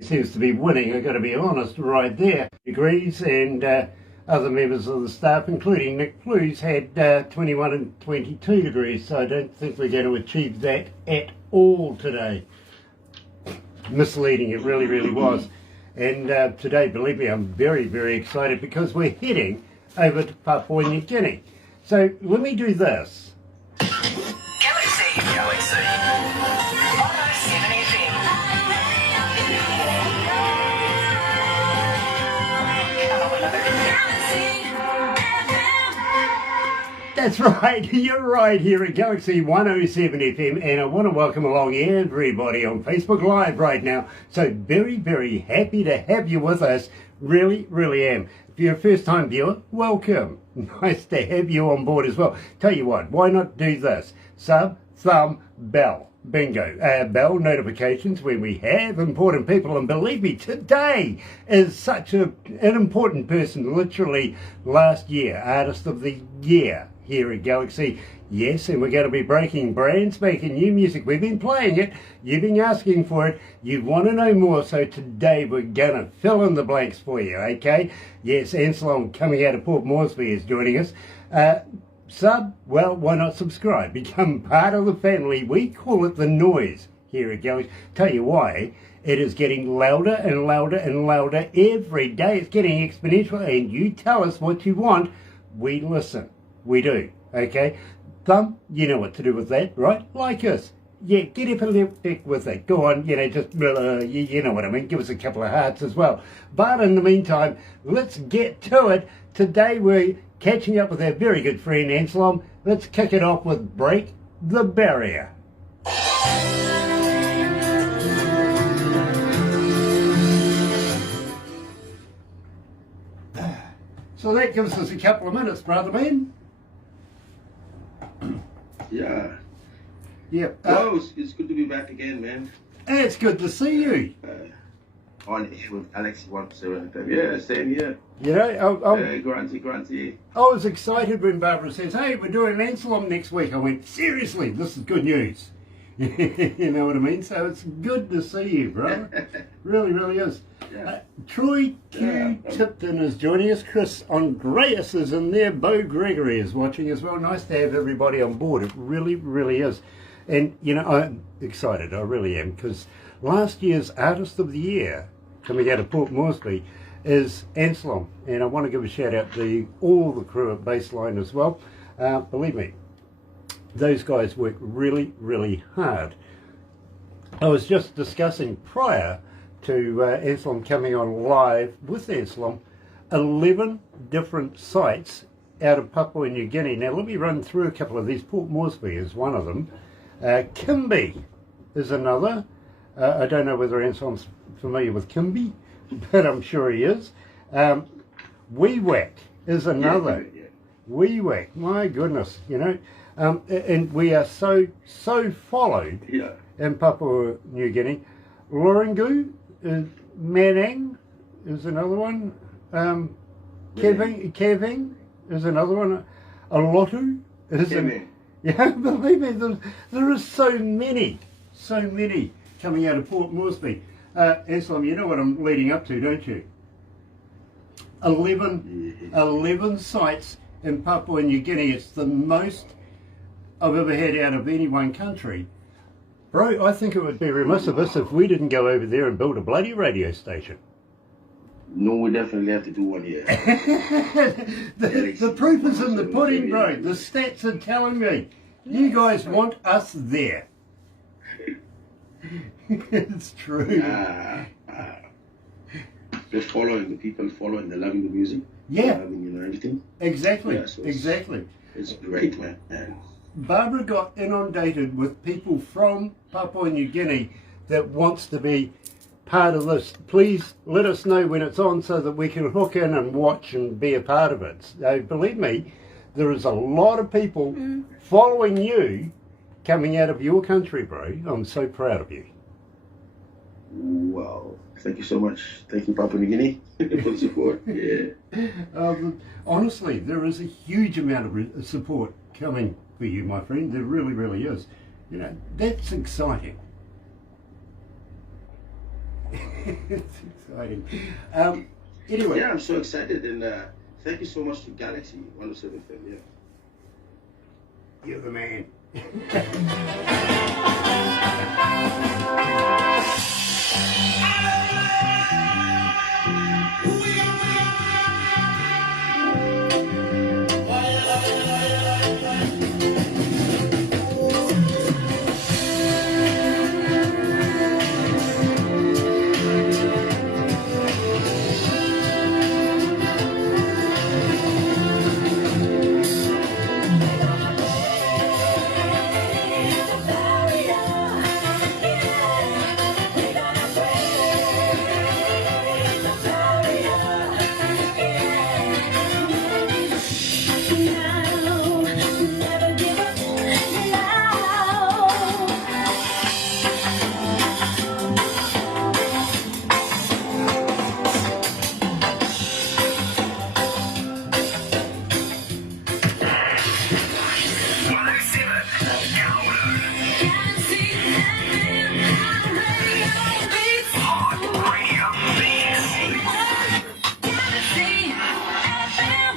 Seems to be winning, I've got to be honest, right there. Degrees and other members of the staff, including Nick Blues, had 21 and 22 degrees, so I don't think we're going to achieve that at all today. Misleading, it really, really was. And today, believe me, I'm very, very excited because we're heading over to Papua New Guinea. So let me do this. Galaxy 107fm. That's right, you're right here at Galaxy 107 FM, and I want to welcome along everybody on Facebook Live right now. So very, very happy to have you with us. Really, really am. If you're a first-time viewer, welcome. Nice to have you on board as well. Tell you what, why not do this? Sub, thumb, bell. Bingo. Bell notifications when we have important people, and believe me, today is such an important person. Literally last year, Artist of the Year here at Galaxy. Yes, and we're going to be breaking brands, making new music. We've been playing it, you've been asking for it, you want to know more, so today we're going to fill in the blanks for you, okay? Yes, Anslom coming out of Port Moresby is joining us. Sub, well, why not subscribe? Become part of the family. We call it the noise here at Galaxy. Tell you why, it is getting louder and louder and louder every day. It's getting exponential, and you tell us what you want, we listen. We do, okay? Thumb, you know what to do with that, right? Like us. Yeah, get epileptic with it. Go on, just, you know what I mean. Give us a couple of hearts as well. But in the meantime, let's get to it. Today we're catching up with our very good friend Anslom. Let's kick it off with Break the Barrier. So that gives us a couple of minutes, brother man. Yeah. Yep. Oh, it's good to be back again, man. It's good to see you. On air with galaxy107fm. Yeah, same here. You know, Granty. I was excited when Barbara says, hey, we're doing Anslom next week. I went, seriously, this is good news. You know what I mean? So it's good to see you, brother. Really, really is. Yeah. Troy Q. Tipton is joining us. Chris Andreas is in there. Bo Gregory is watching as well. Nice to have everybody on board. It really, really is. And, I'm excited. I really am. Because last year's Artist of the Year, coming out of Port Moresby, is Anslom. And I want to give a shout out to all the crew at Baseline as well. Believe me, those guys work really, really hard. I was just discussing prior to Anslom coming on live with Anslom, 11 different sites out of Papua New Guinea. Now let me run through a couple of these. Port Moresby is one of them. Kimby is another. I don't know whether Anslom's familiar with Kimby, but I'm sure he is. Weewak is another. Yeah. Weewak, my goodness, and we are so followed in Papua New Guinea. Loringu, Manang is another one. Keving is another one. Alotu is another. Yeah, believe me, there is so many coming out of Port Moresby. Anslom, you know what I'm leading up to, don't you? 11 sites in Papua New Guinea. It's the most I've ever had out of any one country. Bro, I think it would be remiss of us if we didn't go over there and build a bloody radio station. No, we definitely have to do one here. the proof is in the pudding, bro. The stats are telling me. You guys want us there. It's true. Just following the people, following, they're loving the music. Yeah. Everything. Exactly. Yeah, so Exactly. It's great, man. Barbara got inundated with people from Papua New Guinea that wants to be part of this. Please let us know when it's on so that we can hook in and watch and be a part of it. So believe me, there is a lot of people following you coming out of your country, bro. I'm so proud of you. Well, thank you so much. Thank you, Papua New Guinea, for the support. Yeah. Honestly, there is a huge amount of support coming for you, my friend. There really, really is. That's exciting. It's exciting. Anyway. Yeah, I'm so excited, and thank you so much to Galaxy 107fm. Yeah. You're the man.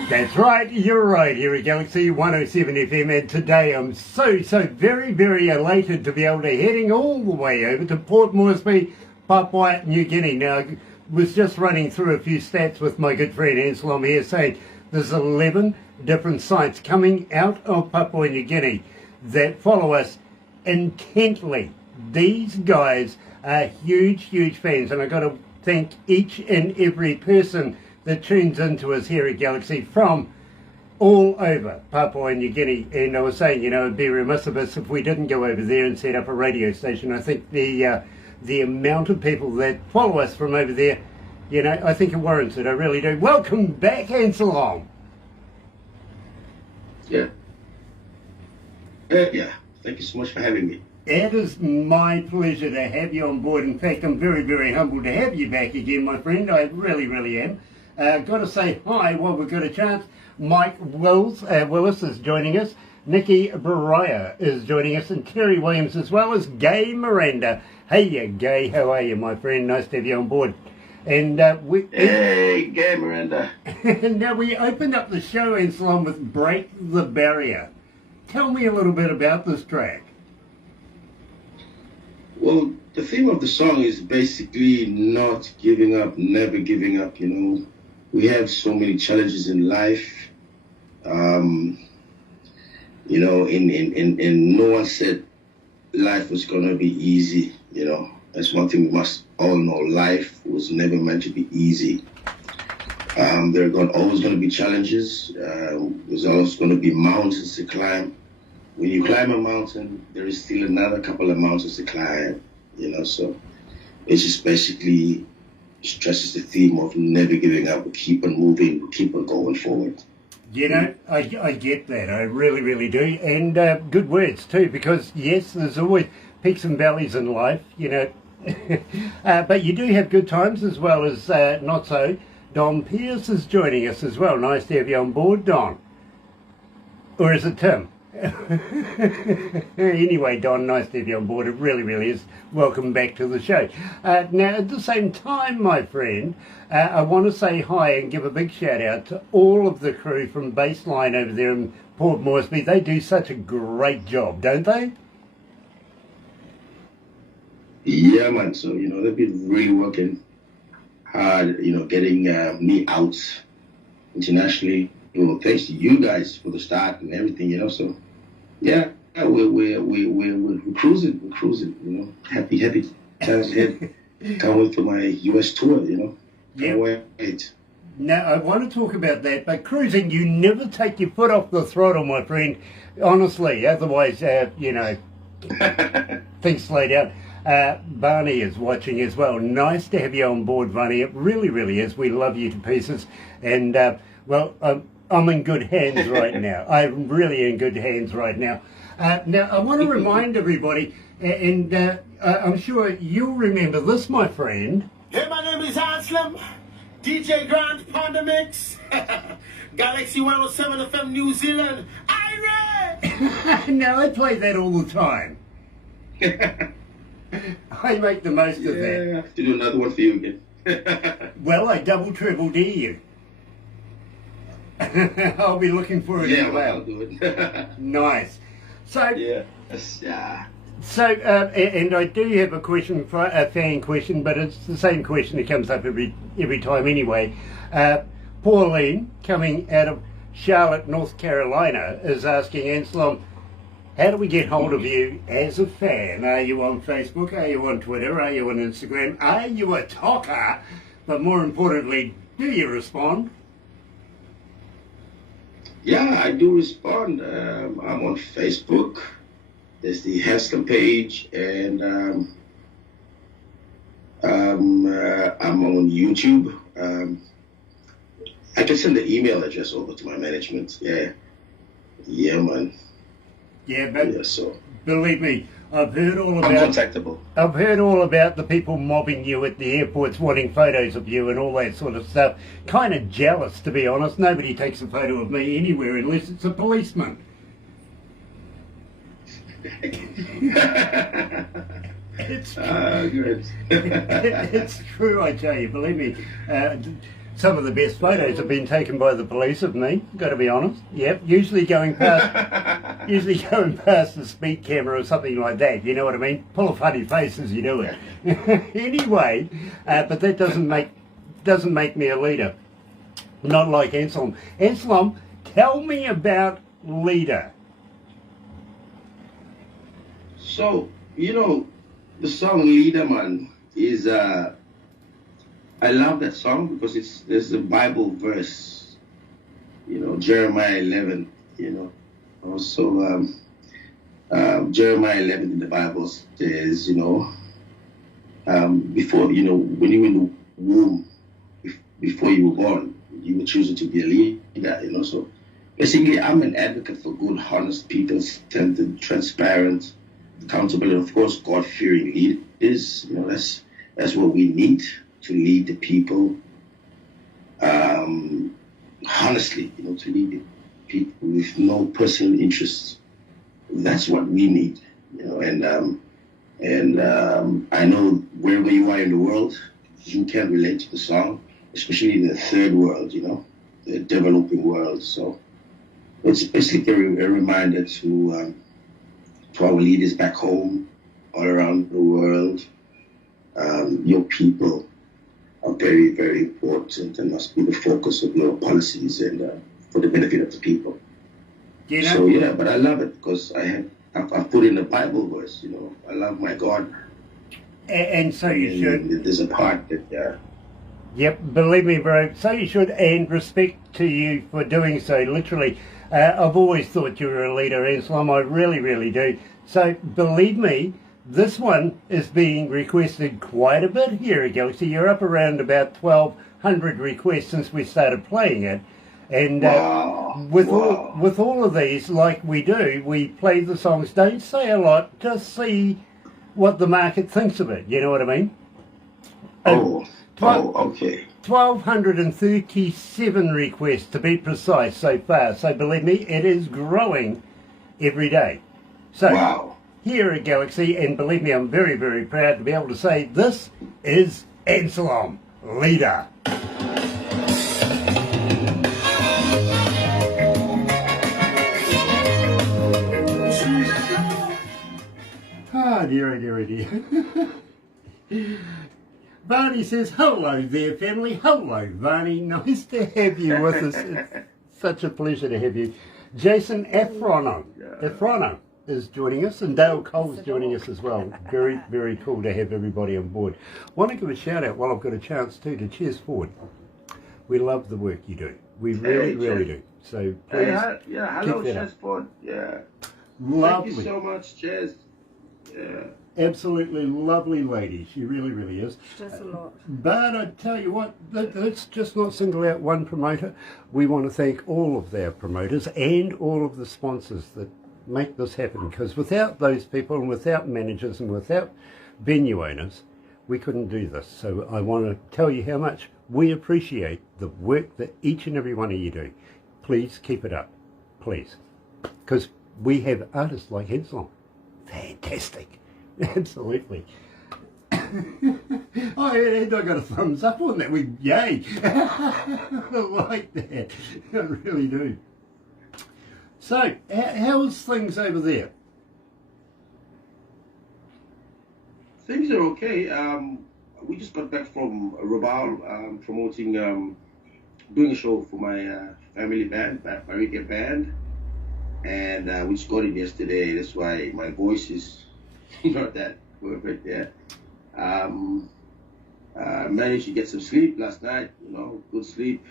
That's right, you're right, here at Galaxy 107 FM, and today I'm so very, very elated to be able to heading all the way over to Port Moresby, Papua New Guinea. Now, I was just running through a few stats with my good friend Anslom here, saying there's 11 different sites coming out of Papua New Guinea that follow us intently. These guys are huge fans, and I've got to thank each and every person that tunes into us here at Galaxy from all over Papua New Guinea. And I was saying, it'd be remiss of us if we didn't go over there and set up a radio station. I think the amount of people that follow us from over there, I think it warrants it. I really do. Welcome back, Anslom. Yeah. Yeah. Thank you so much for having me. It is my pleasure to have you on board. In fact, I'm very humbled to have you back again, my friend. I really am. Got to say hi while we've got a chance. Mike Willis is joining us. Nikki Baraya is joining us, and Terry Williams, as well as Gay Miranda. Hey, Gay, how are you, my friend? Nice to have you on board. And hey, Gay Miranda. Now we opened up the show, Anslom, with "Break the Barrier." Tell me a little bit about this track. Well, the theme of the song is basically not giving up, never giving up. We have so many challenges in life. And no one said life was gonna be easy. That's one thing we must all know. Life was never meant to be easy. There are always going to be challenges. There's always going to be mountains to climb. When you climb a mountain, there is still another couple of mountains to climb. So it's just basically stresses the theme of never giving up. We keep on moving, we keep on going forward. I get that. I really do. And good words too, because yes, there's always peaks and valleys in life, but you do have good times as well as not so. Don Pierce is joining us as well. Nice to have you on board, Don. Or is it Tim? Anyway, Don, nice to have you on board. It really is. Welcome back to the show. Now, at the same time, my friend, I want to say hi and give a big shout out to all of the crew from Baseline over there in Port Moresby. They do such a great job, don't they? Yeah, man. So, they've been really working hard, getting me out internationally. Thanks to you guys for the start and everything, So, yeah, we're cruising. We're cruising. Happy times ahead. Can't wait for my US tour. Can't wait. Now, I want to talk about that, but cruising, you never take your foot off the throttle, my friend. Honestly, otherwise, things slow down. Barney is watching as well. Nice to have you on board, Barney. It really is. We love you to pieces. And, I'm in good hands right now. I'm really in good hands right now. Now, I want to remind everybody, and I'm sure you'll remember this, my friend. Hey, my name is Anslom, DJ Grand Panda Mix, Galaxy 107 FM New Zealand. Ira! Now, I play that all the time. I make the most of that. Yeah, I have to do another one for you again. Well, I double triple dare you. I'll be looking for it Yeah, as well, well. I'll do it. Nice. So, Yeah. and I do have a question, a fan question, but it's the same question that comes up every time anyway. Pauline, coming out of Charlotte, North Carolina, is asking Anslom, how do we get hold of you as a fan? Are you on Facebook? Are you on Twitter? Are you on Instagram? Are you a talker? But more importantly, do you respond? Yeah, I do respond. I'm on Facebook. There's the Haskell page, and I'm on YouTube. I can send the email address over to my management. Yeah, man. Yeah, but Yeah, so believe me, I've heard all I'm about. contactable. I've heard all about the people mobbing you at the airports, wanting photos of you and all that sort of stuff. Kind of jealous, to be honest. Nobody takes a photo of me anywhere unless it's a policeman. It's Good. it's true, I tell you. Believe me. Some of the best photos have been taken by the police of me. Got to be honest. Yep. Usually going past the speed camera or something like that. You know what I mean? Pull a funny face as you do it. Anyway, but that doesn't make me a leader. Not like Anslom. Anslom, tell me about leader. So, the song Leader Man is, I love that song because there's a Bible verse, Jeremiah 11, Also, Jeremiah 11 in the Bible says, before, when you were in the womb, before you were born, you were chosen to be a leader, So basically, I'm an advocate for good, honest, people-centered, transparent, accountable, and of course, God-fearing leaders. That's what we need to lead the people honestly. To lead the people with no personal interests. That's what we need. And I know wherever you are in the world, you can relate to the song, especially in the third world. The developing world. So it's basically a reminder to our leaders back home, all around the world. Your people are very, very important and must be the focus of your policies and for the benefit of the people. So yeah, but I love it because I put in the Bible verse. I love my God. And so you should. There's a part that. Yep, believe me, bro. So you should, and respect to you for doing so. Literally, I've always thought you were a leader, Anslom. I really, really do. So believe me, this one is being requested quite a bit here at Galaxy. You're up around about 1,200 requests since we started playing it. And with all of these, like we do, we play the songs, don't say a lot, just see what the market thinks of it. You know what I mean? Okay. 1,237 requests to be precise so far. So believe me, it is growing every day. So here at Galaxy, and believe me, I'm very, very proud to be able to say this is Anslom, leader. Ah, dear, dear, dear. Varney says, hello there, family. Hello, Varney. Nice to have you with us. It's such a pleasure to have you. Jason Efrono is joining us, and Dale Cole's joining us as well. Very, very cool to have everybody on board. Want to give a shout out while I've got a chance too to Cheers Forward. We love the work you do. We really, really do. So please, hello, Cheers Forward. Yeah. Lovely. Thank you so much, Cheers. Yeah. Absolutely lovely lady. She really, really is. She does a lot. But I tell you what, let's just not single out one promoter. We want to thank all of their promoters and all of the sponsors that make this happen. Because without those people and without managers and without venue owners, we couldn't do this. So I want to tell you how much we appreciate the work that each and every one of you do. Please keep it up. Please. Because we have artists like Anslom. Fantastic. Absolutely. Oh, and I got a thumbs up on that. Yay! I like that. I really do. So, how's things over there? Things are okay. We just got back from Rabaul, promoting, doing a show for my family band, my reggae band, and we just got it yesterday. That's why my voice is not that perfect yet. Managed to get some sleep last night. Good sleep.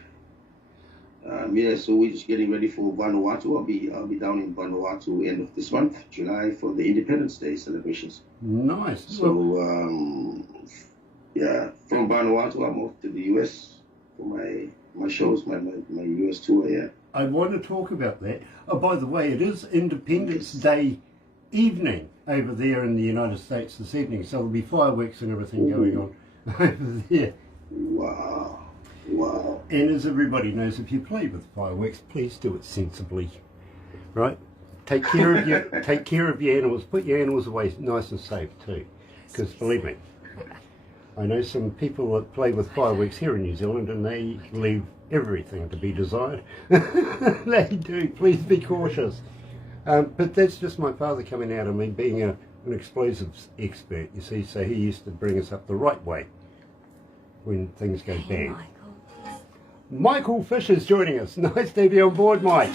Yeah, so we're just getting ready for Vanuatu. I'll be down in Vanuatu end of this month, July, for the Independence Day celebrations. Nice. So yeah, from Vanuatu I'm off to the US for my shows, my US tour. Yeah. I want to talk about that. Oh, by the way, it is Independence Day evening over there in the United States this evening, so there'll be fireworks and everything going on over there. Wow. And as everybody knows, if you play with fireworks, please do it sensibly, right? Take care of your animals. Put your animals away nice and safe too, because believe me, I know some people that play with fireworks here in New Zealand, and they leave everything to be desired. They do. Please be cautious. But that's just my father coming out of me being an explosives expert, you see, so he used to bring us up the right way when things go bang. Michael Fisher's joining us. Nice to have you on board, Mike.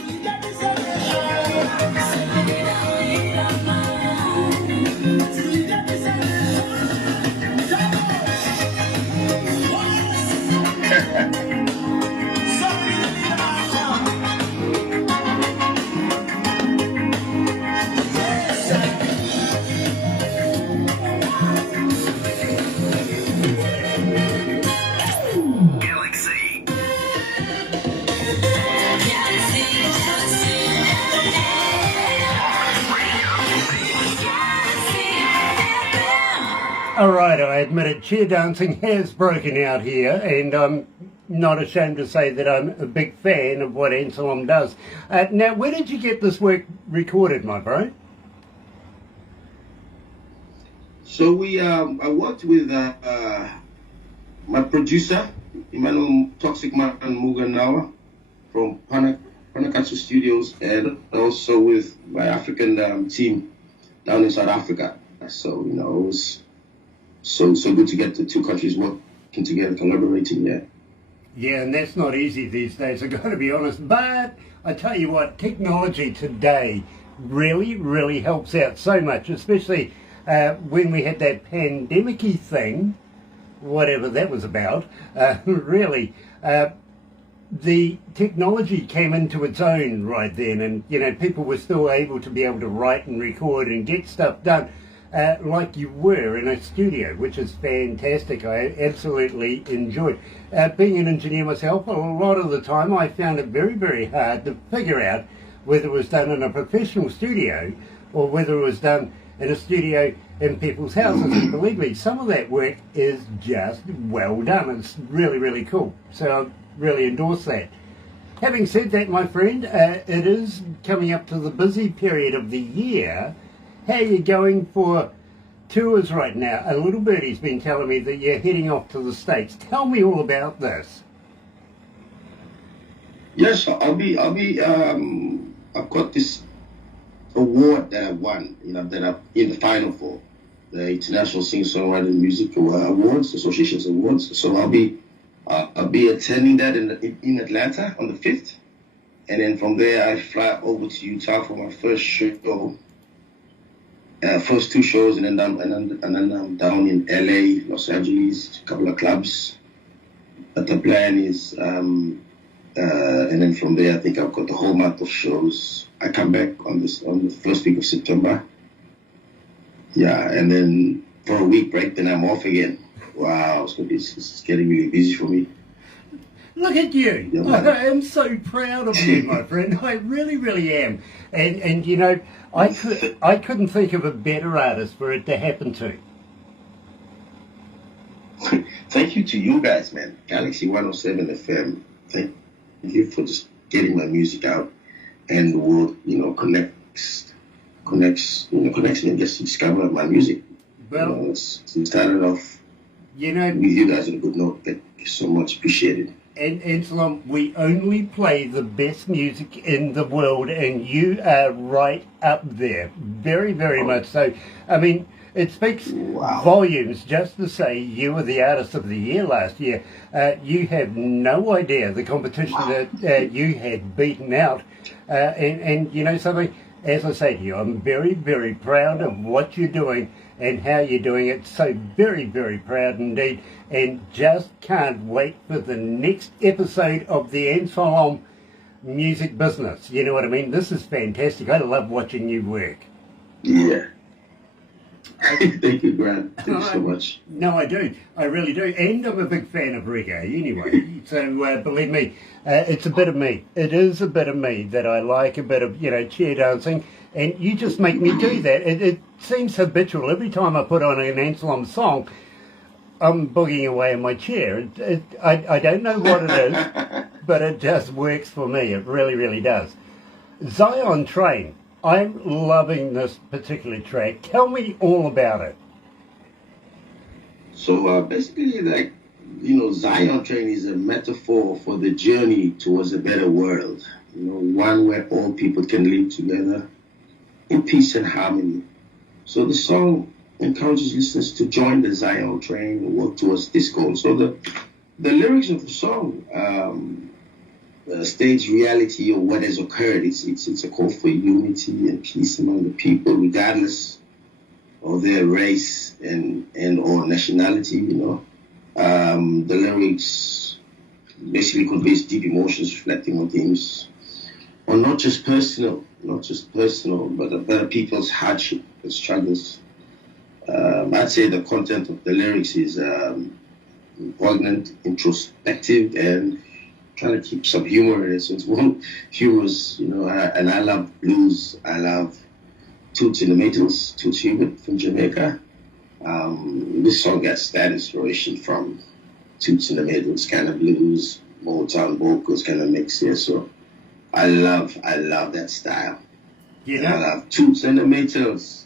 All right, I admit it, cheer dancing has broken out here, and I'm not ashamed to say that I'm a big fan of what Anslom does. Now, where did you get this work recorded, my bro? So I worked with my producer, Emmanuel Toxic Man Muganawa from Panakatsu Studios, and also with my African team down in South Africa. So, it was so good to get the two countries working together, collaborating, yeah. Yeah, and that's not easy these days, I've got to be honest. But I tell you what, technology today really, really helps out so much, especially when we had that pandemic-y thing, whatever that was about, really. The technology came into its own right then, and people were still able to be able to write and record and get stuff done like you were in a studio, which is fantastic. I absolutely enjoyed being an engineer myself. A lot of the time I found it very, very hard to figure out whether it was done in a professional studio or whether it was done in a studio in people's houses. And believe me, some of that work is just well done. It's really, really cool. So I really endorse that. Having said that, my friend, it is coming up to the busy period of the year. How are you going for tours right now? A little birdie's been telling me that you're heading off to the States. Tell me all about this. Yes, I've got this award that I won, that I'm in the final for, the International Singer-Songwriter Music Awards, Association's Awards. So I'll be attending that in Atlanta on the 5th, and then from there I fly over to Utah for my first show. First two shows, and then I'm down in LA, Los Angeles, a couple of clubs. But the plan is, and then from there, I think I've got the whole month of shows. I come back on the first week of September. Yeah, and then for a week break, then I'm off again. Wow, it's getting really busy for me. Look at you. Yeah, I am so proud of you, my friend. I really, really am. And I couldn't think of a better artist for it to happen to. Thank you to you guys, man. Galaxy107fm. Thank you for just getting my music out, and the world, connects me and gets to discover my music. Well, we started off you know, with you guys on a good note. Thank you so much. Appreciate it. and Anslom, we only play the best music in the world, and you are right up there. Very, very much so. I mean, it speaks Wow. volumes just to say you were the Artist of the Year last year. You have no idea the competition that you had beaten out. And you know something, as I say to you, I'm very, very proud of what you're doing and how you're doing it. So very, very proud indeed. And just can't wait for the next episode of the Anslom music business. You know what I mean? This is fantastic. I love watching you work. Yeah. Thank you, Grant. Thank you so much. No, I do. I really do. And I'm a big fan of reggae anyway. So believe me, it's a bit of me. It is a bit of me that I like, a bit of, you know, chair dancing. And you just make me do that. It seems habitual. Every time I put on an Anslom song, I'm boogieing away in my chair. I don't know what it is, but it just works for me. It really, really does. Zion Train. I'm loving this particular track. Tell me all about it. So basically, like, you know, Zion Train is a metaphor for the journey towards a better world. You know, one where all people can live together in peace and harmony. So the song encourages listeners to join the Zion Train and work towards this goal. So the lyrics of the song states reality of what has occurred. It's a call for unity and peace among the people, regardless of their race and or nationality. You know, the lyrics basically conveys deep emotions, reflecting on themes, or not just personal, but about people's hardship and struggles. I'd say the content of the lyrics is poignant, introspective, and trying to keep some humor in it. So it's one humorous, you know, and I love blues. I love Toots and the Maytals, Toots Hubert from Jamaica. This song gets that inspiration from Toots and the Maytals kind of blues, Motown vocals kind of mix here. So I love that style. You And know, I love Toots and the Maytals.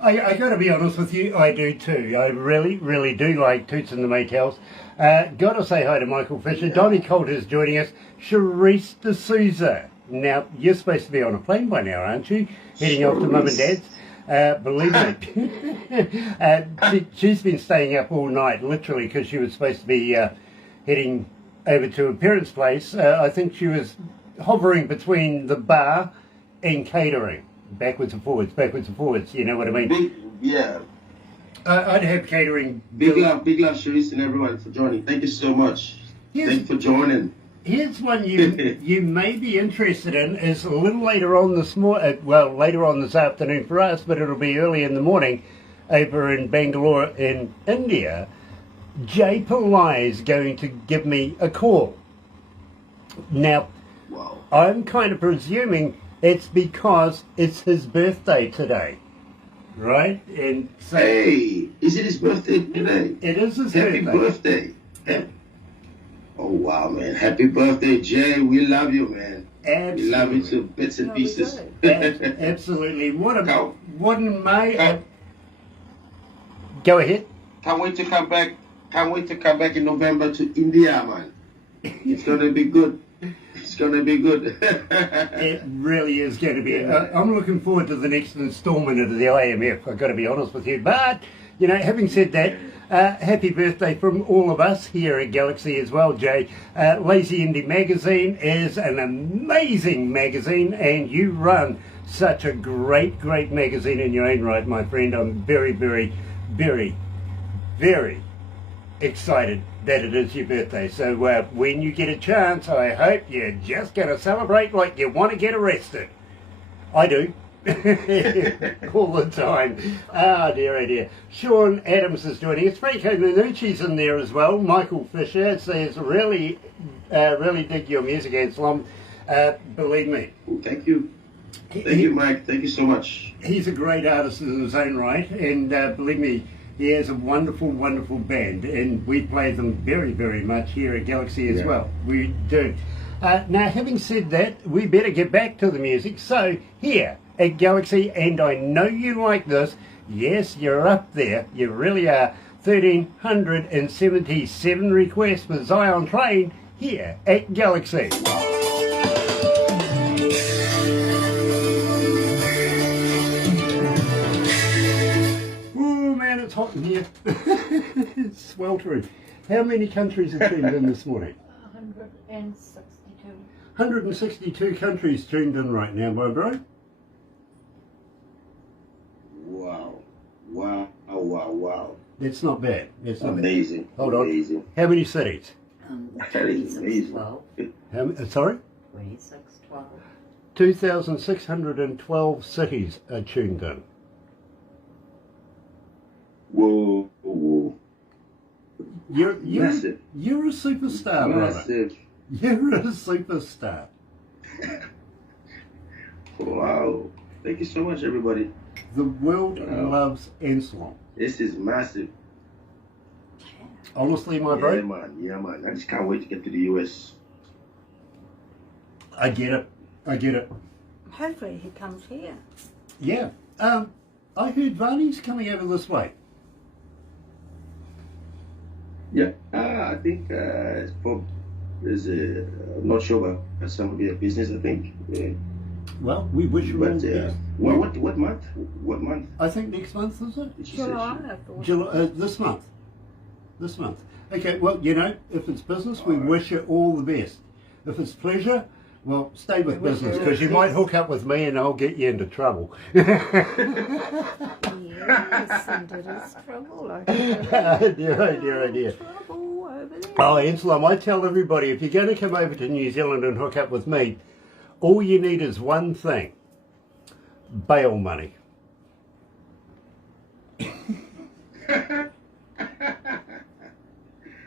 I got to be honest with you, I do too. I really, really do like Toots and the Maytals. Got to say hi to Michael Fisher. Donnie Coulter's joining us. Charisse D'Souza. Now, you're supposed to be on a plane by now, aren't you? Heading off to Mum and Dad's. Believe me. She's been staying up all night, literally, because she was supposed to be heading over to her parents' place. I think she was hovering between the bar and catering. Backwards and forwards, you know what I mean? Yeah. I'd have catering. Big love, Charisse and everyone for joining. Thank you so much. Yes. Thank you for joining. Here's one you may be interested in. Is a little later on later on this afternoon for us, but it'll be early in the morning over in Bangalore in India. Jay Pillai is going to give me a call. Now, Wow. I'm kind of presuming it's because it's his birthday today, right? And so Hey, is it his birthday today? it is his Happy birthday. birthday. Oh, wow, man. Happy birthday, Jay. We love you, man. Absolutely. We love you to bits and pieces. Absolutely. What in May? Go. Go ahead. Can't wait to come back. Can't wait to come back in November to India, man. It's going to be good. It's going to be good. It really is going to be. I'm looking forward to the next instalment of the IMF, I've got to be honest with you. But, you know, having said that, happy birthday from all of us here at Galaxy as well, Jay. Lazy Indie Magazine is an amazing magazine, and you run such a great, great magazine in your own right, my friend. I'm very, very, very, very excited that it is your birthday. So when you get a chance, I hope you're just going to celebrate like you want to get arrested. I do. All the time. Oh dear, oh dear. Sean Adams is joining us. Franco Minucci's in there as well. Michael Fisher says, really dig your music, Anslom. Believe me. Thank you. Thank you, Mike. Thank you so much. He's a great artist in his own right, and believe me, he has a wonderful, wonderful band, and we play them very, very much here at Galaxy as well. We do. Now, having said that, we better get back to the music. So, here at Galaxy, and I know you like this, Yes, you're up there. You really are. 1,377 requests for Zion Train here at Galaxy. Oh man, it's hot in here. It's sweltering. How many countries are tuned in this morning? 162. 162 countries tuned in right now, my bro. Wow. Wow. Wow. Wow. That's not bad. That's not Amazing. bad. Hold on. Amazing. How many cities? That is amazing. 12. Sorry? 2612. 2,612 cities are tuned in. Whoa. Whoa. You're Massive. a superstar, brother. Massive. You're a superstar. Wow. Thank you so much, everybody. The world Wow. loves Anslom. This is massive. Honestly, my bro, Yeah, man. Yeah, man. I just can't wait to get to the US. I get it. I get it. Hopefully he comes here. Yeah. I heard Vani's coming over this way. Yeah. I think it's probably, I'm not sure about some of your business, I think. Yeah. Well, we wish you all But the best. what month? What month I think next month, is it? did you July, say? I thought. July, this month. This month. Okay, well, you know, if it's business, we Alright. wish you all the best. If it's pleasure, well, stay with We wish business, you all because you the might best. hook up with me and I'll get you into trouble. Yes, and it is trouble over Dear. Trouble over there. Oh, Anslom, I tell everybody, if you're going to come over to New Zealand and hook up with me, all you need is one thing. Bail money.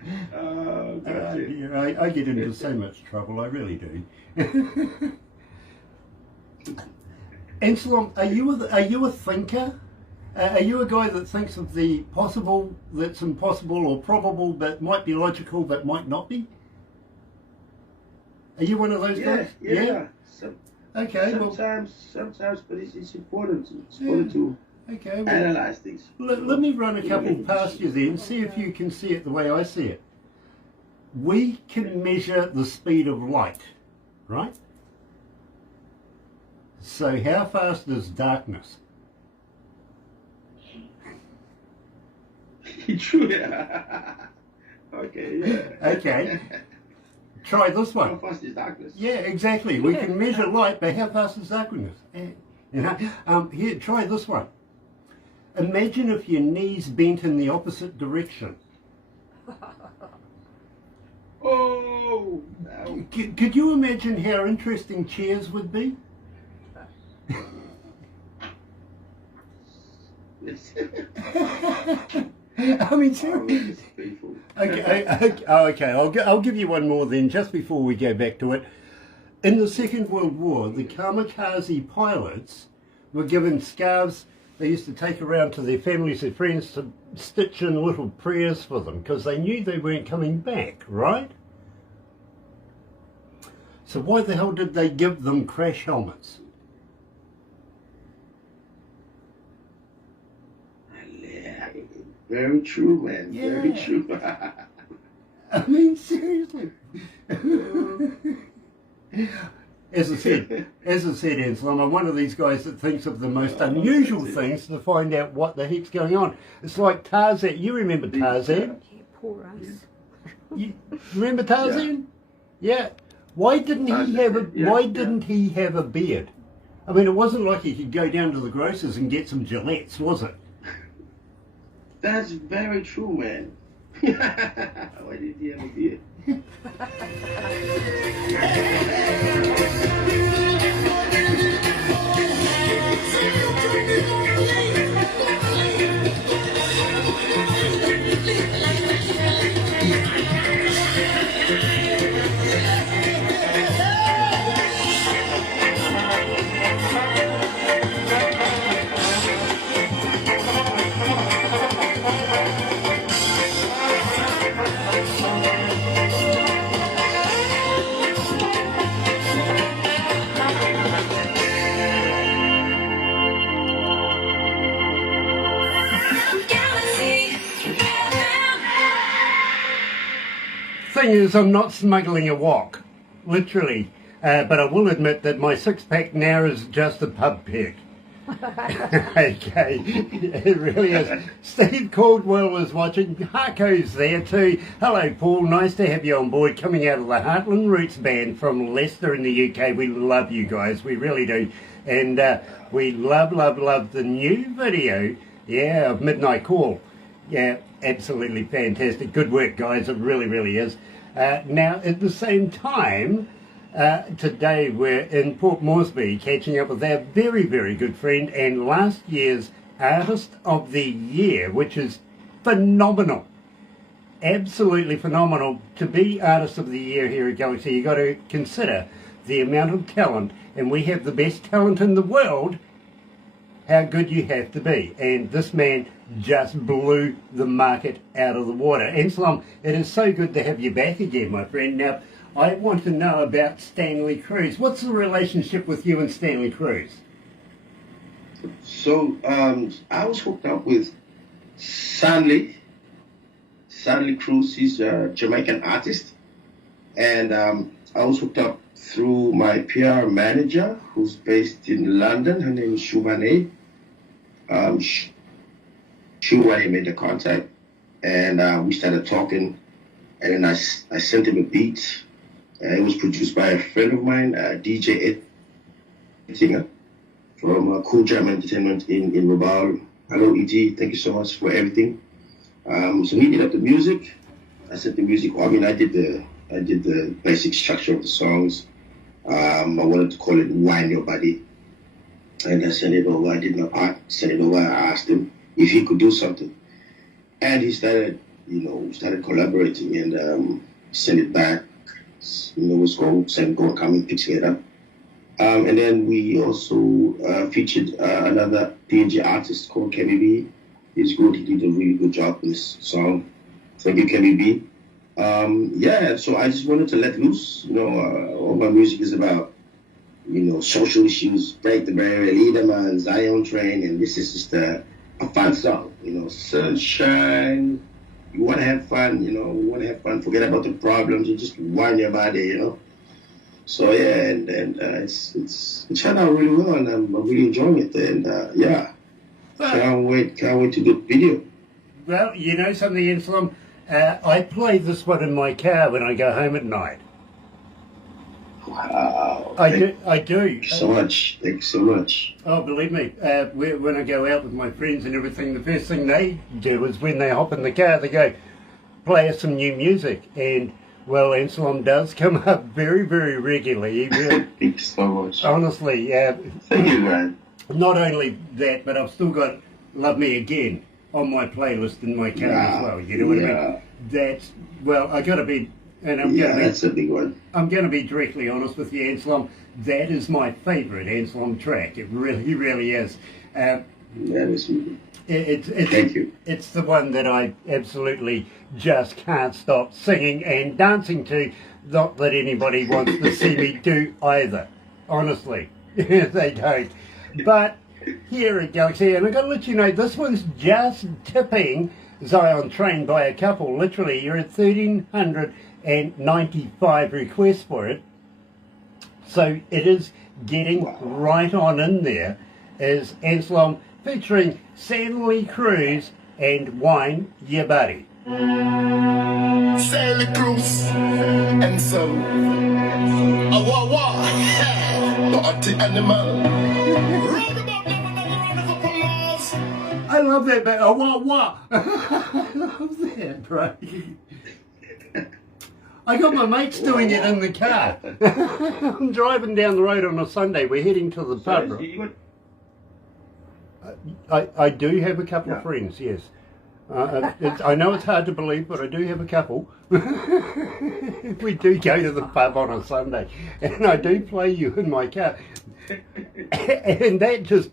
Gotcha. Yeah, I get into so much trouble, I really do. Anslom, are you a thinker? Are you a guy that thinks of the possible that's impossible or probable but might be logical but might not be? Are you one of those guys? Yeah. Okay, well, Sometimes, but it's important. It's important to okay, well, analyze things. let me run a couple past you then, see if you can see it the way I see it. We can measure the speed of light, right? So how fast is darkness? True. Yeah. Okay. Yeah. Okay. Try this How one. fast is darkness? Yeah, exactly. We can measure light, but how fast is darkness? You know? Here, try this one. Imagine if your knees bent in the opposite direction. Oh. No. Could you imagine how interesting chairs would be? I mean, seriously. It's painful. Okay. I'll give you one more then, just before we go back to it. In the Second World War, the kamikaze pilots were given scarves they used to take around to their families and friends to stitch in little prayers for them, because they knew they weren't coming back, right? So why the hell did they give them crash helmets? Yeah, very true, man. Very Yeah. true. I mean, seriously. As I said, Anslom, I'm one of these guys that thinks of the most unusual things to find out what the heck's going on. It's like Tarzan. You remember Tarzan? Yeah, poor us. You remember Tarzan? Yeah. Why didn't he have a didn't he have a beard? I mean, it wasn't like he could go down to the grocers and get some Gillettes, was it? That's very true, man. Why did he have a beard? Thing is, I'm not smuggling a wok, literally. But I will admit that my six-pack now is just a pub pick. Okay, it really is. Steve Caldwell is watching. Harko's there too. Hello, Paul. Nice to have you on board. Coming out of the Heartland Roots Band from Leicester in the UK. We love you guys. We really do. And we love the new video, yeah, of Midnight Call. Yeah, absolutely fantastic. Good work, guys. It really, really is. Now, at the same time, today we're in Port Moresby catching up with our very, very good friend and last year's Artist of the Year, which is phenomenal. Absolutely phenomenal. To be Artist of the Year here at Galaxy, you've got to consider the amount of talent, and we have the best talent in the world, how good you have to be. And this man just blew the market out of the water. Anslom, it is so good to have you back again, my friend. Now, I want to know about Stanley Cruz. What's the relationship with you and Stanley Cruz? So I was hooked up with Stanley Cruz. He's a Jamaican artist, and I was hooked up through my PR manager, who's based in London. Her name is Shuvane. Shuvane made the contact, and we started talking, and then I sent him a beat. It was produced by a friend of mine, DJ Ettinger, from Cool Jam Entertainment in Rabaul. Hello, E.T. Thank you so much for everything. So he did up the music. I sent the music. I mean, I did the basic structure of the songs. I wanted to call it "Wine Your Body," and I sent it over. I did my part. Sent it over. I asked him if he could do something, and he started collaborating and sent it back. Was going, coming, fixing it up. And then we also featured another PNG artist called KBB. He's good. He did a really good job in this song. Thank you, KBB. Yeah, so I just wanted to let loose. All my music is about, social issues, break the barrier, leader man, Zion train, and this is just a fun song. Sunshine. You want to have fun, forget about the problems, you just wind your body, So yeah, and it's turned out really well, and I'm really enjoying it, and yeah, can't wait to do the video. Well, you know something, Anslom, I play this one in my car when I go home at night. Wow. I do. Thank you so much. Thank you so much. Oh, believe me, when I go out with my friends and everything, the first thing they do is when they hop in the car, they go, play us some new music. And, well, Anslom does come up very, very regularly. He really, Thank you so much. honestly, Thank you, man. not only that, but I've still got Love Me Again on my playlist in my car as well. You know what I mean? That's, well, I got to be... And that's a big one. I'm going to be directly honest with you, Anslom. That is my favourite Anslom track. It really, really is. That is Thank you. It's the one that I absolutely just can't stop singing and dancing to. Not that anybody wants to see me do either. Honestly, they don't. But here at Galaxy, and I've got to let you know, this one's just tipping Zion Train by a couple. Literally, you're at 1,395 requests for it. So it is getting right on in there. Is Anslom featuring Stanley Cruz and Wine Your Buddy. Stanley Cruz and some party animal. I love that, but I love that, bro. I got my mates doing it in the car. I'm driving down the road on a Sunday. We're heading to the pub. Right? I do have a couple of friends, yes. I know it's hard to believe, but I do have a couple. We do go to the pub on a Sunday, and I do play you in my car. And that just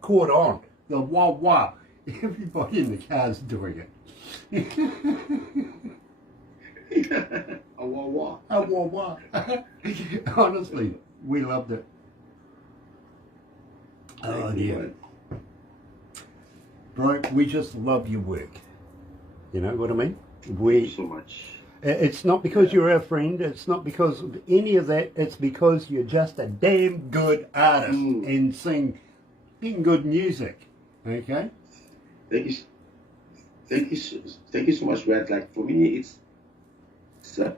caught on. The wah wah. Everybody in the car's doing it. A wah wah. A wah wah. Honestly, we loved it. Oh dear. Bro, we just love your work. You know what I mean? Thank you so much. It's not because you're our friend. It's not because of any of that. It's because you're just a damn good artist and sing good music. Okay. Thank you. Thank you so much, Brad. Like for me, it's I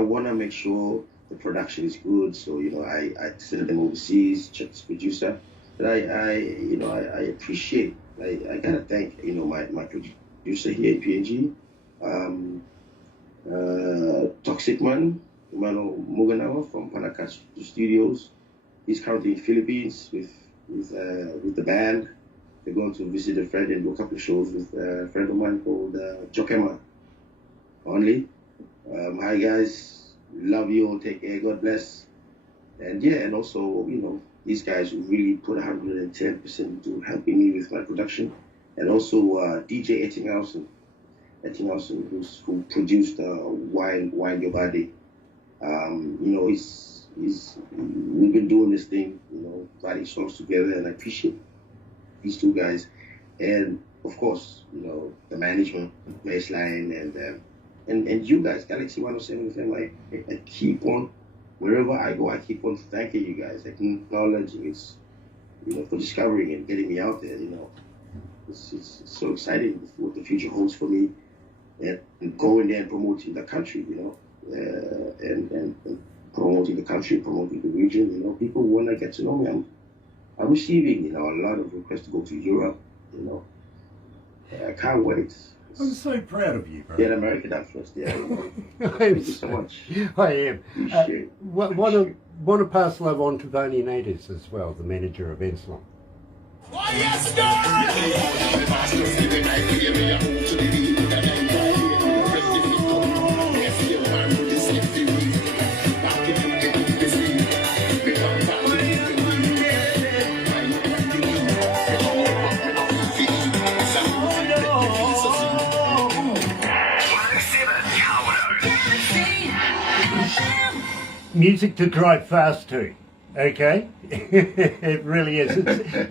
want to make sure the production is good. So I send them overseas, check this producer. But I appreciate. I gotta thank my producer here at PNG, Toxic Man, Mano Muganawa from Panakas Studios. He's currently in Philippines with the band. They're going to visit a friend and do a couple of shows with a friend of mine called Jokema Only. Hi guys, love you all, take care, God bless. And also, these guys really put 110% into helping me with my production. And also DJ Ettinghausen, who produced Wine Your Body. We've been doing this thing, writing songs together, and I appreciate these two guys. And of course, the management, baseline, and you guys, galaxy107fm. I keep on, wherever I go, I keep on thanking you guys, acknowledging it's, for discovering and getting me out there. It's so exciting what the future holds for me, and going there and promoting the country, and promoting the country, promoting the region. People want to get to know me. I'm receiving, a lot of requests to go to Europe. I can't wait. I'm so proud of you, bro. Yeah, American at first. Yeah. Thank you so much. I am. Want to pass love on to Vani Natives as well, the manager of Anslom. Oh, yes, God! Music to drive fast to, okay? It really is.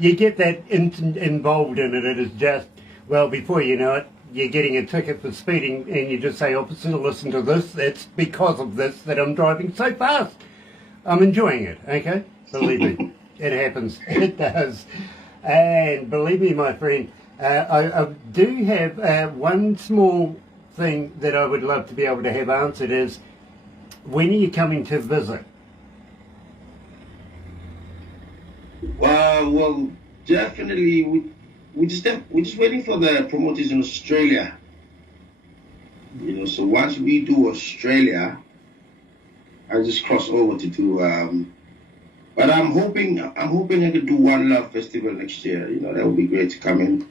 You get that involved in it. It is just, well, before you know it, you're getting a ticket for speeding and you just say, officer, listen to this. It's because of this that I'm driving so fast. I'm enjoying it, okay? Believe me, it happens. It does. And believe me, my friend, I do have one small thing that I would love to be able to have answered is, when are you coming to visit? Well, definitely. We're just waiting for the promoters in Australia. So once we do Australia, I'll just cross over to do. But I'm hoping I could do One Love Festival next year. That would be great to come in,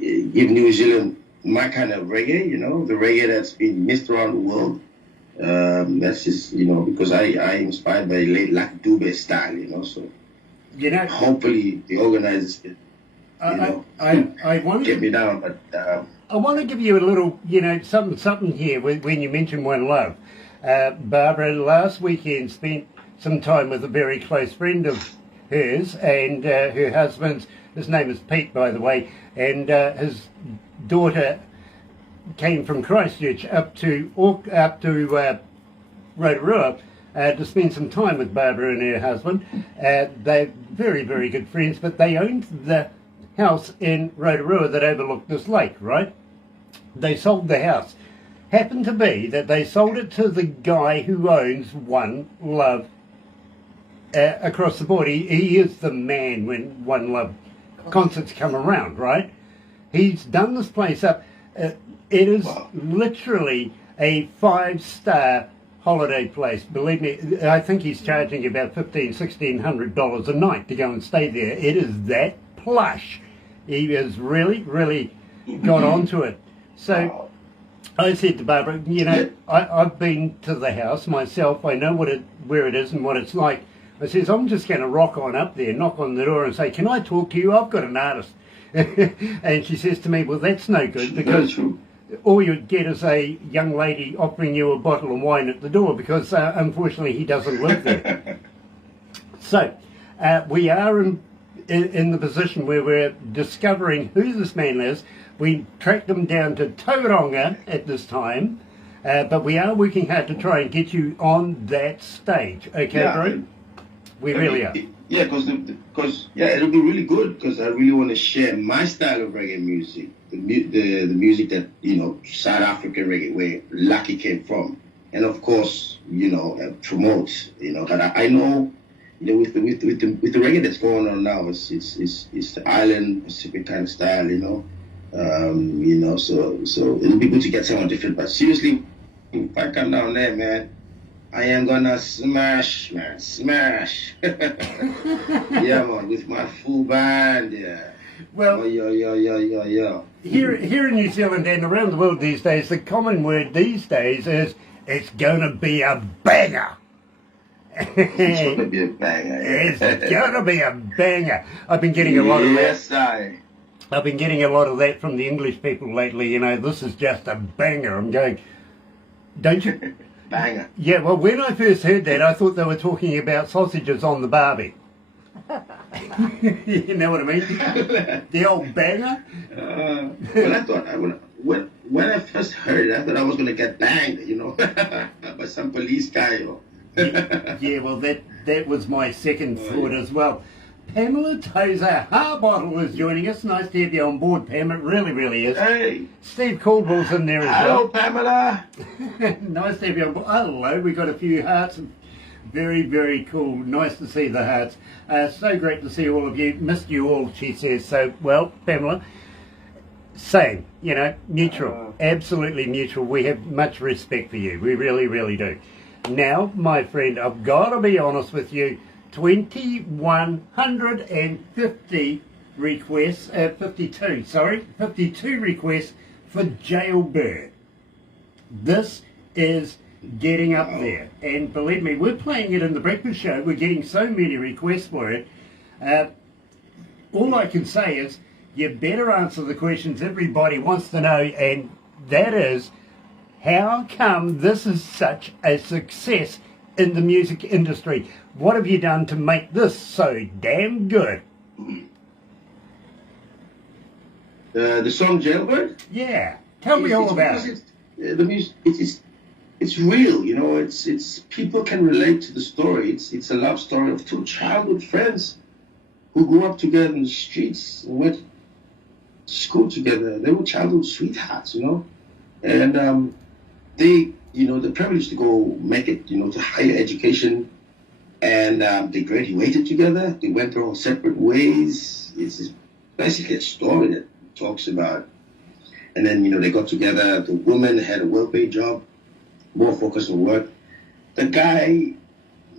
give New Zealand my kind of reggae. The reggae that's been missed around the world. That's just because I inspired by late Luck Dube style, so hopefully the organizers I want to get me down, but I want to give you a little something here when you mention One Love. Barbara last weekend spent some time with a very close friend of hers and her husband's, his name is Pete, by the way, and his daughter came from Christchurch up to Rotorua to spend some time with Barbara and her husband. They're very, very good friends, but they owned the house in Rotorua that overlooked this lake, right? They sold the house. Happened to be that they sold it to the guy who owns One Love across the border. He is the man when One Love concerts come around, right? He's done this place up. It is literally a 5-star holiday place. Believe me, I think he's charging about $1,500-$1,600 a night to go and stay there. It is that plush. He has really, really got onto it. So I said to Barbara, I've been to the house myself. I know where it is and what it's like. I says, I'm just going to rock on up there, knock on the door and say, can I talk to you? I've got an artist. And she says to me, well, that's no good because all you'd get is a young lady offering you a bottle of wine at the door because unfortunately he doesn't live there. So we are in the position where we're discovering who this man is. We tracked him down to Tauranga at this time. But we are working hard to try and get you on that stage. Okay, Yeah. bro? We really are. Yeah, because it'll be really good because I really want to share my style of reggae music, the music that South African reggae where Lucky came from, and of course promote that I know with the reggae that's going on now it's the island Pacific kind of style so it'll be good to get someone different. But seriously, if I come down there, man, I am gonna smash, man, smash. Yeah, man, with my full band, yeah. Well, Yo. here in New Zealand and around the world these days, the common word these days is it's gonna be a banger. It's gonna be a banger. It's gonna be a banger. I've been getting a lot of that. Yes, I've been getting a lot of that from the English people lately. This is just a banger. I'm going, don't you? Banger. Yeah, well, when I first heard that, I thought they were talking about sausages on the barbie. You know what I mean? The old banger. Well, I thought when I first heard it, I thought I was gonna get banged, by some police guy. Yeah, well, that was my second thought as well. Pamela Tozer Harbottle is joining us. Nice to have you on board, Pam. It really, really is. Hey. Steve Caldwell's in there as Hello, well. Pamela. Nice to have you on board. Hello, we got a few hearts. Very, very cool. Nice to see the hearts. So great to see all of you. Missed you all, she says. So, well, Pamela, same. Neutral. Absolutely neutral. We have much respect for you. We really, really do. Now, my friend, I've got to be honest with you. 2,150 requests, 52 requests for Jailbird. This is getting up there. And believe me, we're playing it in the breakfast show. We're getting so many requests for it. All I can say is you better answer the questions everybody wants to know, and that is, how come this is such a success in the music industry? What have you done to make this so damn good? The song Jailbird? Yeah, tell me all about it. The music, it's real, it's people can relate to the story. It's a love story of two childhood friends who grew up together in the streets and went to school together. They were childhood sweethearts, and they, the privilege to go make it, to higher education, and they graduated together. They went their own separate ways. It's basically a story that talks about, and then, they got together. The woman had a well-paid job, more focused on work. The guy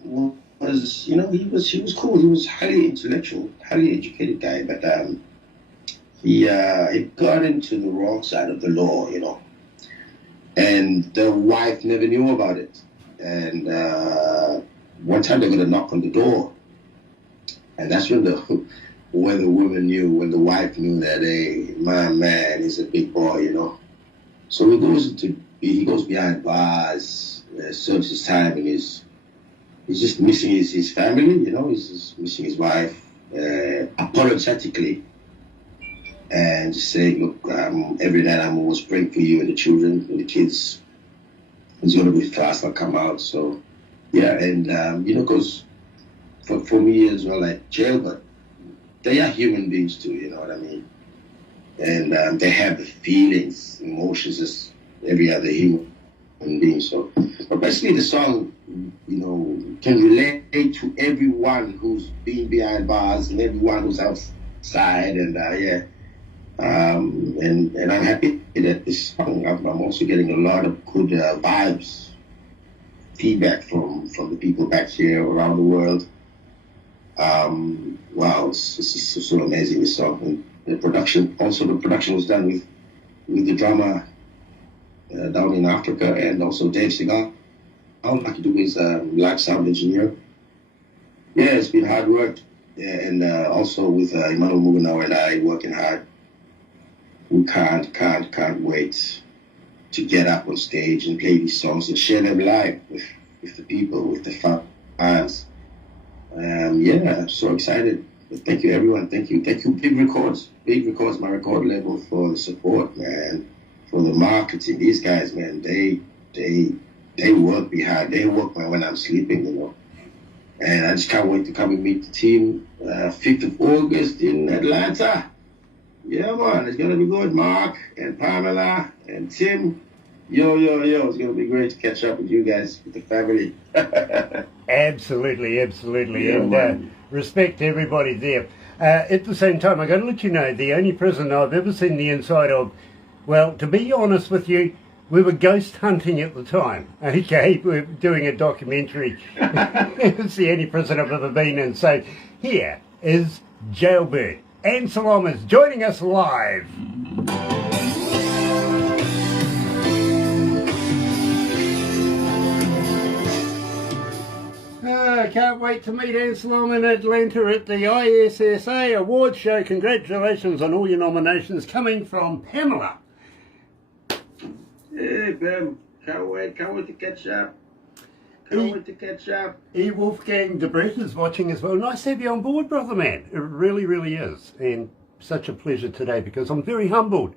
was, he was cool. He was highly intellectual, highly educated guy, but he got into the wrong side of the law, and the wife never knew about it. And one time they got a knock on the door, and that's when the woman knew, when the wife knew that, hey, my man is a big boy, So he goes behind bars, serves his time, and he's just missing his family, he's just missing his wife, apologetically, and just saying, look, every night I'm always praying for you and the children and the kids. It's going to be fast, I'll come out. So, yeah, and, because for me as well, like jail, but they are human beings too, you know what I mean? And they have the feelings, emotions as every other human being. So, but basically the song, can relate to everyone who's been behind bars and everyone who's outside, and and I'm happy that this song, I'm also getting a lot of good vibes, feedback from the people back here around the world. Wow, it's so amazing, this song. And the production was done with the drummer down in Africa, and also Dave Segal. All I can do is live sound engineer. Yeah, it's been hard work, and also with Emmanuel Muganao and I working hard. We can't wait to get up on stage and play these songs and share them live with the people, with the fans. I'm so excited. Thank you, everyone. Thank you, Big Records, my record label, for the support, man, for the marketing. These guys, man, they they work behind. They work when I'm sleeping, you know. And I just can't wait to come and meet the team 5th of August in Atlanta. Yeah, man, it's gonna be good. Mark and Pamela and Tim. Yo, it's gonna be great to catch up with you guys, with the family. Absolutely, absolutely. Yeah, and man. respect to everybody there. At the same time, I got to let you know, the only prison I've ever seen the inside of, well, to be honest with you, we were ghost hunting at the time. Okay, we were doing a documentary. It's the only prison I've ever been in. So here is Jailbird. Anslom is joining us live. I can't wait to meet Anslom in Atlanta at the ISSA Awards Show. Congratulations on all your nominations coming from Pamela. Hey, Bam, can't wait to catch up. Can't wait to catch up. E. Wolfgang de Brett is watching as well. Nice to have you on board, brother man. It really, really is. And such a pleasure today because I'm very humbled.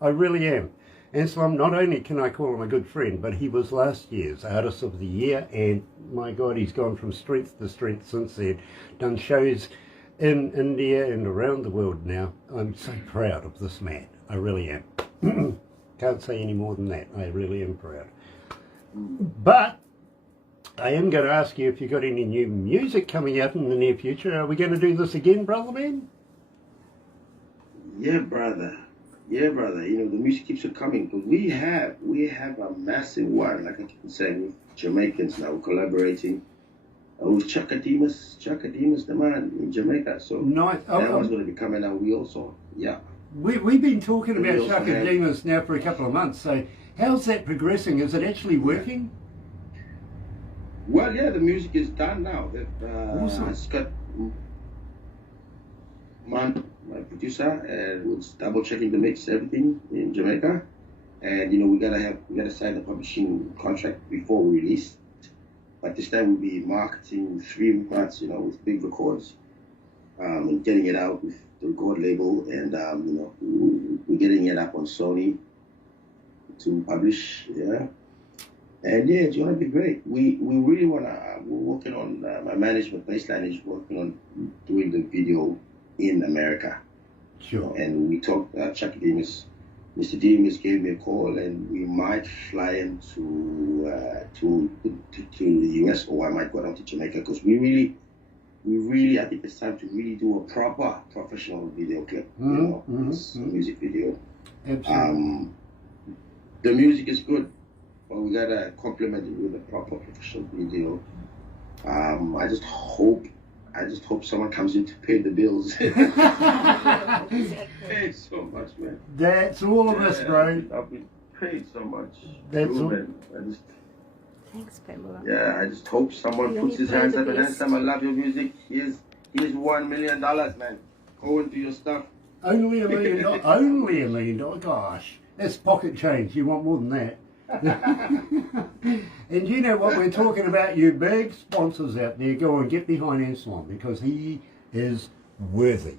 I really am. Anslom, not only can I call him a good friend, but he was last year's Artist of the Year, and my God, he's gone from strength to strength since then. Done shows in India and around the world now. I'm so proud of this man. I really am. Can't say any more than that. I really am proud. But I am going to ask you if you've got any new music coming out in the near future. Are we going to do this again, brother man? Yeah, brother. You know, the music keeps on coming, but we have a massive one, like I keep saying, with Jamaicans now collaborating with Chaka Demus, the man in Jamaica. So Nice. that one's going to be coming out. We also, yeah. We've been talking We about also Chaka have- Demus now for a couple of months, so how's that progressing? Is it actually working? Well, yeah, the music is done now. Awesome. Scott, my producer, and was double checking the mix, everything in Jamaica, and you know we gotta sign a publishing contract before we release. But this time we'll be marketing 3 months, you know, with big records, and getting it out with the record label, and you know we're getting it up on Sony to publish, yeah. And yeah, it's gonna be great. We really wanna. We're working on my management baseline is working on doing the video in America. Sure. And we talked. Chuck Demus, Mr. Demus gave me a call, and we might fly him to the US, or I might go down to Jamaica because we really, I think it's time to really do a proper professional video clip. You know, it's a music video. Absolutely. The music is good, but we gotta complement it with a proper professional video. I just hope someone comes in to pay the bills. Paid so much, man. That's all of us, bro. I've been paid so much. That's True, all. man. Thanks, Pamela. I just hope someone You puts only his play hands the up and best. says, I love your music. Here's $1 million, man. Go into your stuff. Only $1 million. Only $1 million. Gosh, that's pocket change. You want more than that. And you know what? We're talking about you big sponsors out there. Go and get behind Anslom because he is worthy.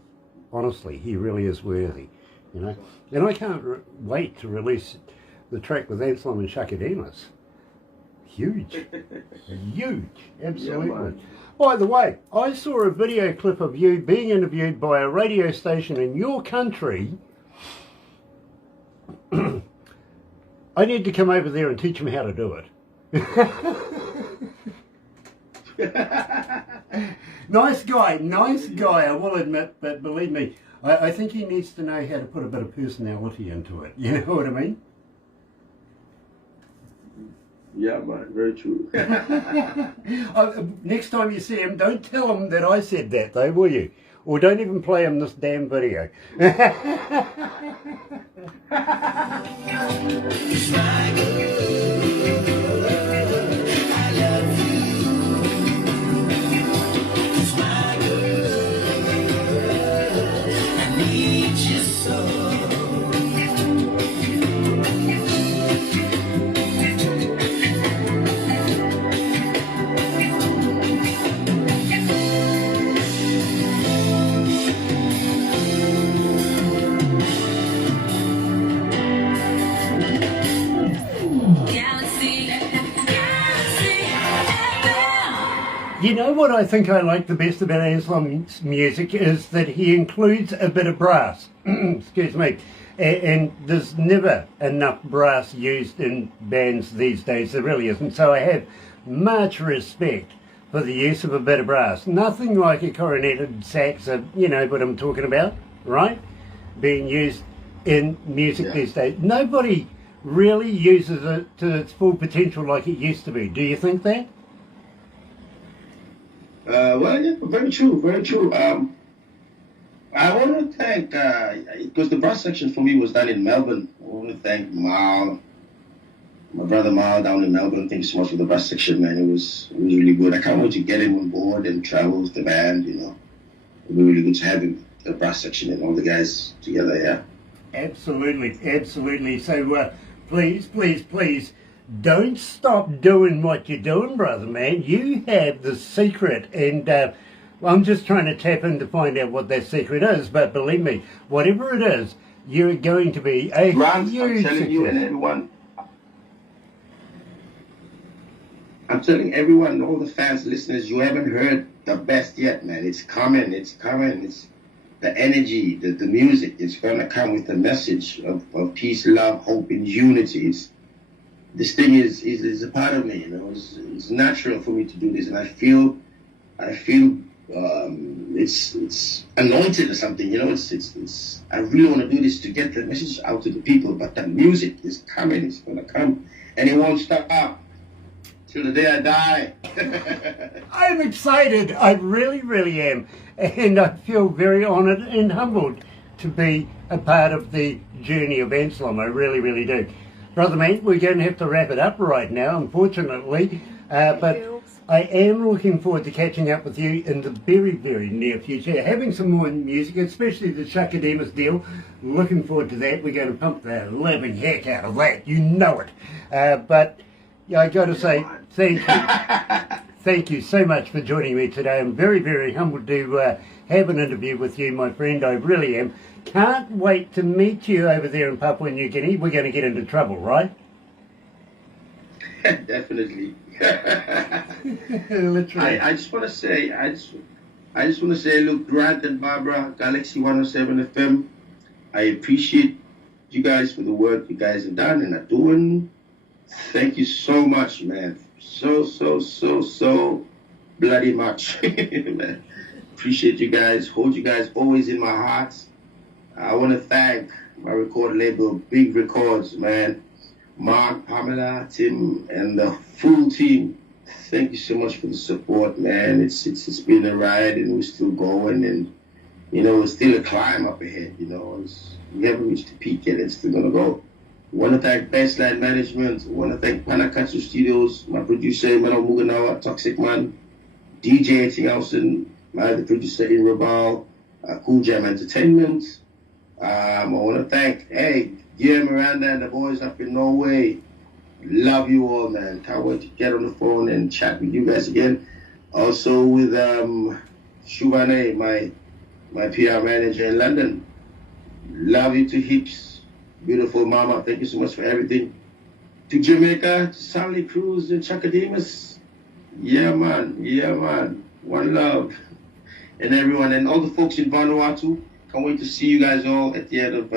Honestly, he really is worthy. You know, and I can't wait to release the track with Anslom and Chaka Demus. Huge, huge, absolutely. Yeah, man. By the way, I saw a video clip of you being interviewed by a radio station in your country. I need to come over there and teach them how to do it. Nice guy, I will admit, but believe me, I think he needs to know how to put a bit of personality into it. You know what I mean? Yeah, man, very true. Next time you see him, don't tell him that I said that, though, will you? Or don't even play him this damn video. Galaxy You know what I think I like the best about Anslom's music is that he includes a bit of brass. Excuse me. And there's never enough brass used in bands these days. There really isn't. So I have much respect for the use of a bit of brass. Nothing like a coroneted sax, you know what I'm talking about, right? Being used in music these days. Nobody really uses it to its full potential like it used to be. Do you think that? Well, yeah, very true, very true. I want to thank, because the brass section for me was done in Melbourne. I want to thank Mal, my brother Mal down in Melbourne. Thank you so much for the brass section, man. It was really good. I can't wait to get him on board and travel with the band, you know. It'll be really good to have him, the brass section and all the guys together, yeah. Absolutely, absolutely. So please, don't stop doing what you're doing, brother man. You have the secret, and I'm just trying to tap in to find out what that secret is, but believe me, whatever it is, you're going to be a Grant, huge I'm telling you and everyone, I'm telling everyone, all the fans, listeners, you haven't heard the best yet, man. It's coming. It's the energy, the music. It's going to come with a message of peace, love, hope, and unity. This thing is a part of me, you know. It's natural for me to do this, and I feel it's anointed or something, you know. It's I really want to do this to get the message out to the people, but the music is coming. It's going to come, and it won't stop till the day I die. I'm excited. I really am. And I feel very honoured and humbled to be a part of the journey of Anslom. I really do. Brother man, we're going to have to wrap it up right now, unfortunately. But I am looking forward to catching up with you in the very near future, having some more music, especially the Shakademus deal. Looking forward to that. We're going to pump the living heck out of that. You know it. But yeah, I got to say thank you. Thank you so much for joining me today. I'm very humbled to have an interview with you, my friend. I really am. Can't wait to meet you over there in Papua New Guinea. We're going to get into trouble, right? Definitely. Literally. I just want to say, look, Grant and Barbara, Galaxy107 FM, I appreciate you guys for the work you guys have done and are doing. Thank you so much, man. So bloody much. Man. Appreciate you guys. Hold you guys always in my heart. I want to thank my record label, Big Records, man. Mark, Pamela, Tim, and the full team. Thank you so much for the support, man. It's been a ride, and we're still going, and you know, it's still a climb up ahead. You know, we haven't reached the peak yet. It's still gonna go. I want to thank Baseline Management. I want to thank Panakatsu Studios, my producer, Mano Muganawa, Toxic Man, DJ Tinghausen, the producer in Rabal, Cool Jam Entertainment. I want to thank, Guillermo Miranda and the boys up in Norway. Love you all, man. Can't wait to get on the phone and chat with you guys again. Also with Shuvane, my PR manager in London. Love you to heaps. Beautiful mama, thank you so much for everything. To Jamaica, to Sally Cruz and Chakademus. Yeah, man. One love. And everyone, and all the folks in Vanuatu. Can't wait to see you guys all at the end of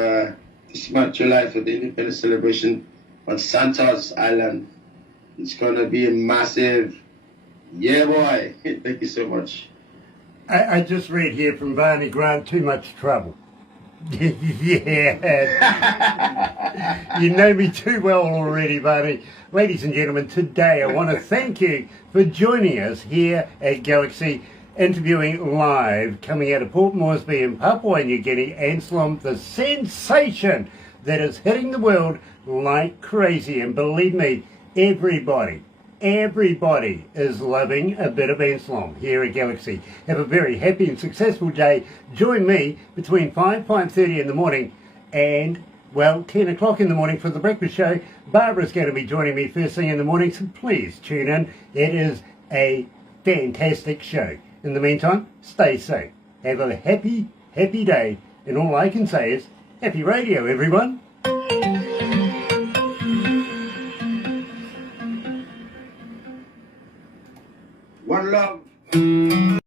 this month, July, for the Independence celebration on Santos Island. It's going to be a massive, yeah, boy. Thank you so much. I just read here from Barney Grant, too much trouble. Yeah. You know me too well already, Barney. Ladies and gentlemen, today I want to thank you for joining us here at Galaxy, interviewing live, coming out of Port Moresby in Papua New Guinea, Anslom, the sensation that is hitting the world like crazy. And believe me, everybody is loving a bit of Anslom here at Galaxy. Have a very happy and successful day. Join me between 5:30 in the morning and, 10 o'clock in the morning for the breakfast show. Barbara's going to be joining me first thing in the morning, so please tune in. It is a fantastic show. In the meantime, stay safe. Have a happy day. And all I can say is, happy radio, everyone. One love.